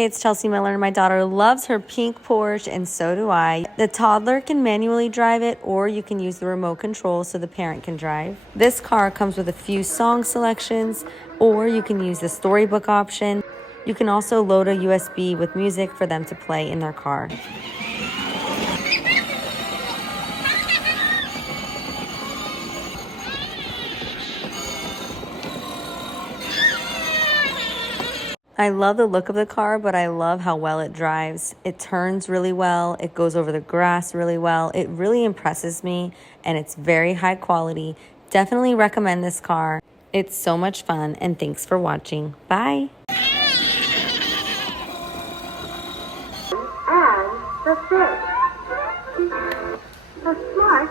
Hey, it's Chelsea Miller. My daughter loves her pink Porsche, and so do I. The toddler can manually drive it, or you can use the remote control so the parent can drive. This car comes with a few song selections, or you can use the storybook option. You can also load a USB with music for them to play in their car. I love the look of the car, but I love how well it drives. It turns really well. It goes over the grass really well. It really impresses me, and it's very high quality. Definitely recommend this car. It's so much fun, and thanks for watching. Bye. And the fish. The smart